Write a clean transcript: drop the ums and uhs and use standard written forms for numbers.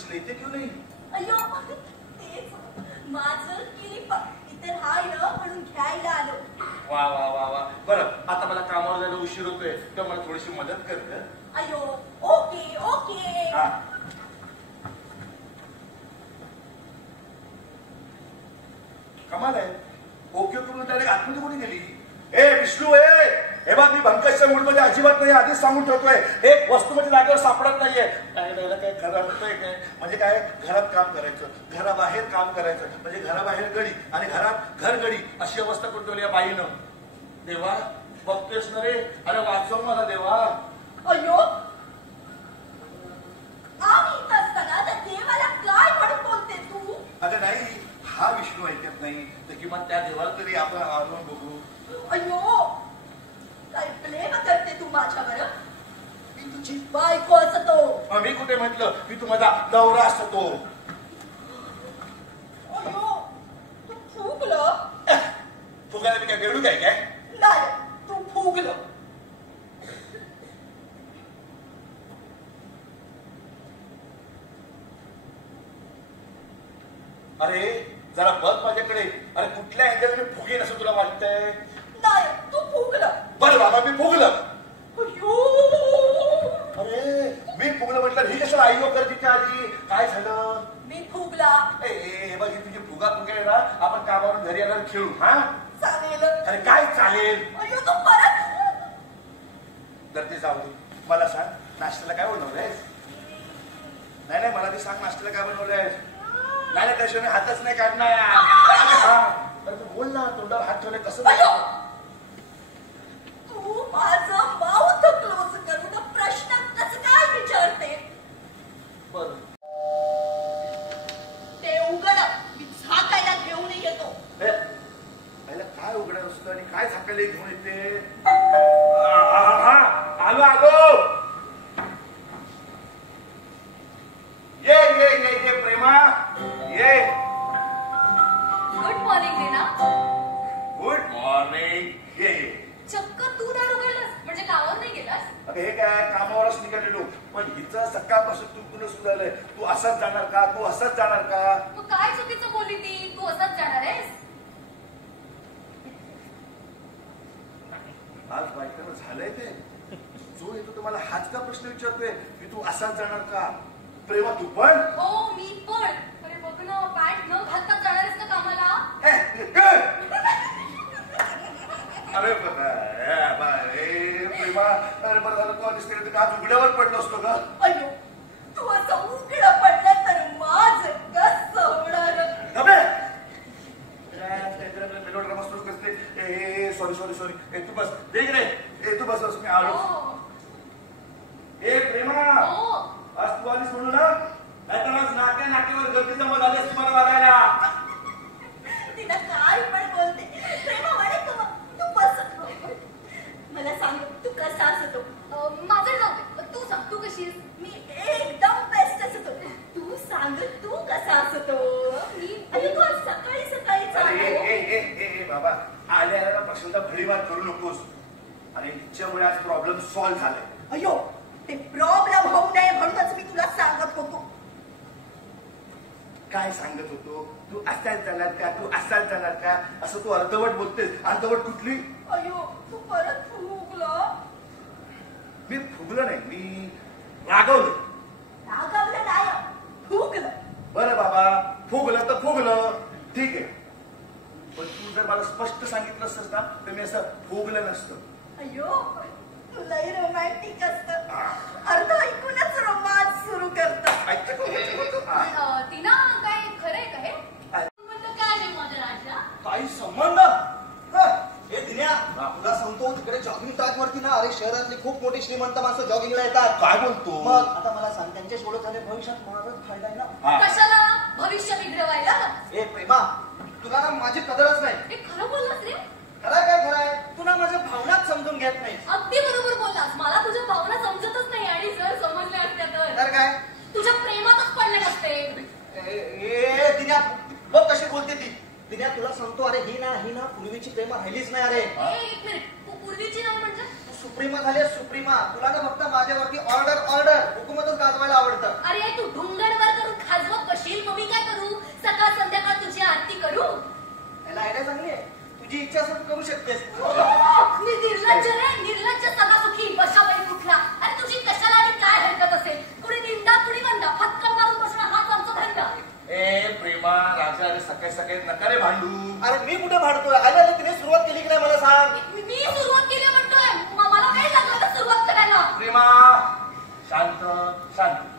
उचले ते क्यों नहीं? अयो तेच माझं किरीप इतर हाय ना म्हणून घ्यायला आलो. वा वा वा वा. बरं आता मला कामावर जायला उशीर होतोय तर मला थोडीशी मदत कर ग. अयो ओके ओके. हा कमाल आहे. ओके ओके म्हणून डायरेक्ट आतमध्ये कोणी गेली? ए विष्णू हे बघ मी भंकसच्या मूडमध्ये अजिबात नाही आधीच सांगून ठेवतोय. एक वस्तू म्हणजे जागेवर सापडत नाहीये. काय घरात होतोय काय म्हणजे काय घरात काम करायचं घराबाहेर काम करायचं म्हणजे घराबाहेर गडी आणि घरात घर गडी अशी अवस्था करून ठेवली या बाईनं. देवा बघतोयस ना रे. अरे वाचव मला देवा. अयो आम्ही इथं असताना तर देवाला काय म्हणून बोलते तू? अगं नाही हा विष्णू ऐकत नाही तर किमान त्या देवाला तरी आपण आणून बघू. अयो काय प्रेम करते तू माझ्यावर? मी तुझी बायको असतो. मी कुठे म्हटलं मी तू माझा नवरा असतो. अयो तू फुगलं. फुगायला मी काय बेडू काय काय? नाही तू फुगलं. अरे जरा बघ माझ्याकडे. अरे कुठल्या अँगल मी फुगेन असं तुला वाटतंय? नाही तू फुगलं. बरं बाबा मी फुगलं. अयो अरे मी फुगलं म्हटलं ही कशाला आईओ करते त्या आधी? काय झालं? मी फुगला. हे बघ ही तुझी फुगा फुगे ना आपण कामावरून घरी आल्यावर खेळू. हा चालेल. अरे काय चालेल? अयो तू परत. तर ते जाऊ दे. मला सांग नाश्त्याला काय बनवलंयस? नाही नाही मला ते सांग नाश्त्याला काय बनवलंयस? नाही त्याशिवाय हातच नाही काढणार. तर तू बोल ना तोंडावर हात ठेवले कसं? तू माझं माउथ क्लोज करून प्रश्न कसं काय विचारते? बरं ते उघड मी झाकायला घेऊन येतो. पहिला काय उघडा असतं आणि काय झाकायला घेऊन येते? आलो आलो. ये ये ये ये प्रेमा ये. Good morning Reena. Good morning. ये चक्क तू दार उघडलास म्हणजे कामावर नाही गेलास? अगं हे काय कामावरच निघालेलो पण हिचं सकाळपासून तू तुला सुधारलंय. तू असाच जाणार का? तू असाच जाणार का? मग काय चुकीचं बोलली ती? तू असाच जाणार आहेस? आज बायकांना झालंय ते. जो येतो तुम्हाला हाच का प्रश्न विचारतोय की तू असाच जाणार का? प्रेमा तू पण? हो मी पण. अरे बघ ना पॅन्ट न घालताच जाणार आहेस का कामाला? अरे प्रेमा अरे बरं झालं तू दिसते आज उघड्यावर पडलो असतो का? अयो तू असं उघडं पडलं तर माझं कसं होणार? मेलोड्रामा सुरू करते. Sorry sorry sorry. तू बस देख रे. तू बस मी आलो. ए प्रेमा आज तू आलीस म्हणून ना नाहीतर आज नाक्या नाक्यावर गर्दी जमा झालीस तुम्हाला बघायला. तिला काय पण बोलते. प्रेमा म्हणे तू बस. मला सांग तू कसा असतो? माझं नाव दे. तू सांग तू कशी आहेस? मी एकदम बेस्ट असतो. तू सांग तू कसा असतो? अरे तू आज सकाळी सकाळी अरे बाबा आल्याला प्रश्नचा भडीमार करू नकोस. आणि तिच्यामुळे आज प्रॉब्लेम सॉल्व्ह झालाय. अयो ते प्रॉब्लेम होऊ नये म्हणूनच मी तुला सांगत होतो. काय सांगत होतो? तू असाच जाणार का? तू असाच जाणार का? असं तू अर्धवट बोलतेस. अर्धवट कुठली? अयो तू परत फुगला. मी फुगलं नाही मी रागवलं. रागवलं नाही फुगलं. बरं बाबा फुगलं तर फुगलं ठीक आहे पण तू जर मला स्पष्ट सांगितलं असतंस ना तर मी असं फुगलं नसतं. अयो तू लई रोमॅन्टिक असत. अर्ध ऐकूनच रोमांस सुरू करत. टीना काय खरंय का हे? काय रे माझ्या राजा? काही संबंध? हे दिन्या तुला सांगतो तिकडे जॉगिंग ट्रॅक वरती ना अरे शहरातली खूप मोठी श्रीमंत माणसं जॉगिंगला येतात. काय बोलतो? मग आता मला सांग त्यांच्याशी ओळख झाले भविष्यात माझाच फायदा आहे ना. कशाला भविष्य बिघडवायला? ए प्रेमा तुला ना माझी कदरच नाही. हे खरं बोललास रे? खरं काय खरं आहे? तुला माझ्या भावनाच समजून घेत नाही. अगदी बरोबर बोललास. मला तुझ्या भावना समजतच नाही आणि जर समजल्या असत्या तर काय तुझ्या प्रेमातच पडले नसते. दिन्या बघ कशी बोलते ती. दिन्या तुला सांगतो अरे ही ना पूर्वीची प्रेमा राहिलीच नाही. अरे एक मिनिट पूर्वीची नाही म्हणजे? सुप्रीमा झाली सुप्रीमा. तुला ना फक्त माझ्यावरती ऑर्डर हुकूमतच गाजवायला आवडतं. अरे तू ढुंगणवर करून अरे मी कुठे भांडतोय? आले तिने सुरुवात केली की नाही मला सांग. मी सुरुवात केली म्हणतोय. मला वेळ लागला तर सुरुवात करायला. प्रेमा शांत शांत